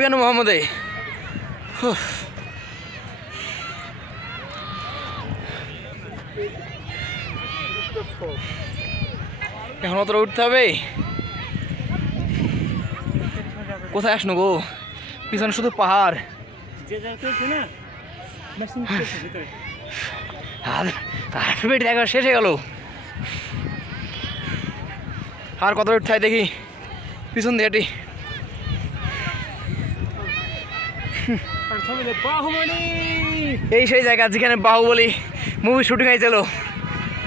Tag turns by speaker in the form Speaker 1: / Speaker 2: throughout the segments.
Speaker 1: কেন মোহাম্মদে। এখন অতটা উঠতে হবে? কোথায় আসনো গো? পিছনে শুধু পাহাড়।
Speaker 2: যে জায়গা চলছে না মেশিন চলছে ভিতরে।
Speaker 1: আর আর একবার শেষ হয়ে গেল। আর কত উঠতে হয় দেখি। পিছন দিয়ে হাঁটি
Speaker 2: আর সবাই বাহুবলি
Speaker 1: এই সেই জায়গা যেখানে বাহুবলি মুভি শুটিং হয়েছিল।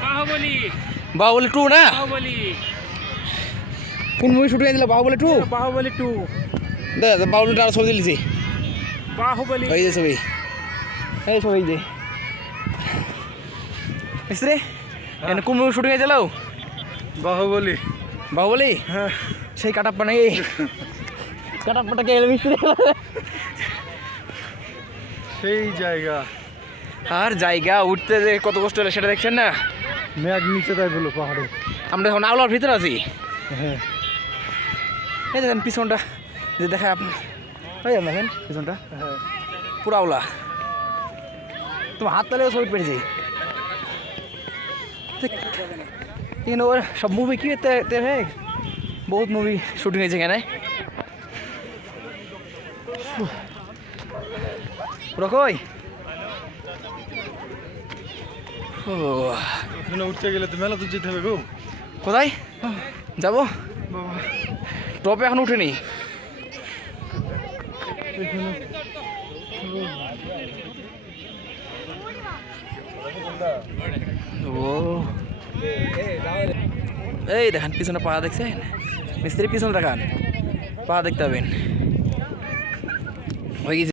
Speaker 2: বাহুবলি।
Speaker 1: বাহুবলি টু না?
Speaker 2: বাহুবলি।
Speaker 1: কোন মুভি শুটিং হয়েছিল বাহুবলি টু
Speaker 2: বাহুবলি টু
Speaker 1: দাদা বাহুবলি আর ছবি দিয়েছি
Speaker 2: বাহুবলি।
Speaker 1: এই যে ছবি। এই ছবি যে। মিস্ত্রি এখানে কোন মুভি শুটিং হয়েছিল?
Speaker 3: বাহুবলি।
Speaker 1: বাহুবলি?
Speaker 3: হ্যাঁ।
Speaker 1: সেই কাটাপ্পা নাকি? কাটাপ্পাটা কে এলো মিস্ত্রি
Speaker 3: সেই জায়গা।
Speaker 1: আর জায়গা উঠতে যে কত কষ্ট হলো সেটা দেখছেন না?
Speaker 3: মেঘ নিচে তাই বলো পাহাড়ে।
Speaker 1: আমরা এখন আওলার ভিতরে আছি।
Speaker 3: হ্যাঁ।
Speaker 1: এই দেখেন পিছনটা যে দেখায় আপনি। ওই দেখেন পিছনটা।
Speaker 3: হ্যাঁ।
Speaker 1: পুরো আওলা। তোমার হাত তালেও ছবি পেরেছি এখানে ওর সব মুভি কি বহুত মুভি শুটিং হয়েছে এখানে। ওরা কই? ও
Speaker 3: উঠতে গেলে তো মেলা তো যেতে হবে গো।
Speaker 1: কোথায়? যাব?
Speaker 3: বাবা।
Speaker 1: টপে এখন উঠেনি। ও। এই দেখেন পিছনে পা দেখছেন? মিস্ত্রি পিছনে দেখান পা দেখতে হবেন হয়ে গেছে।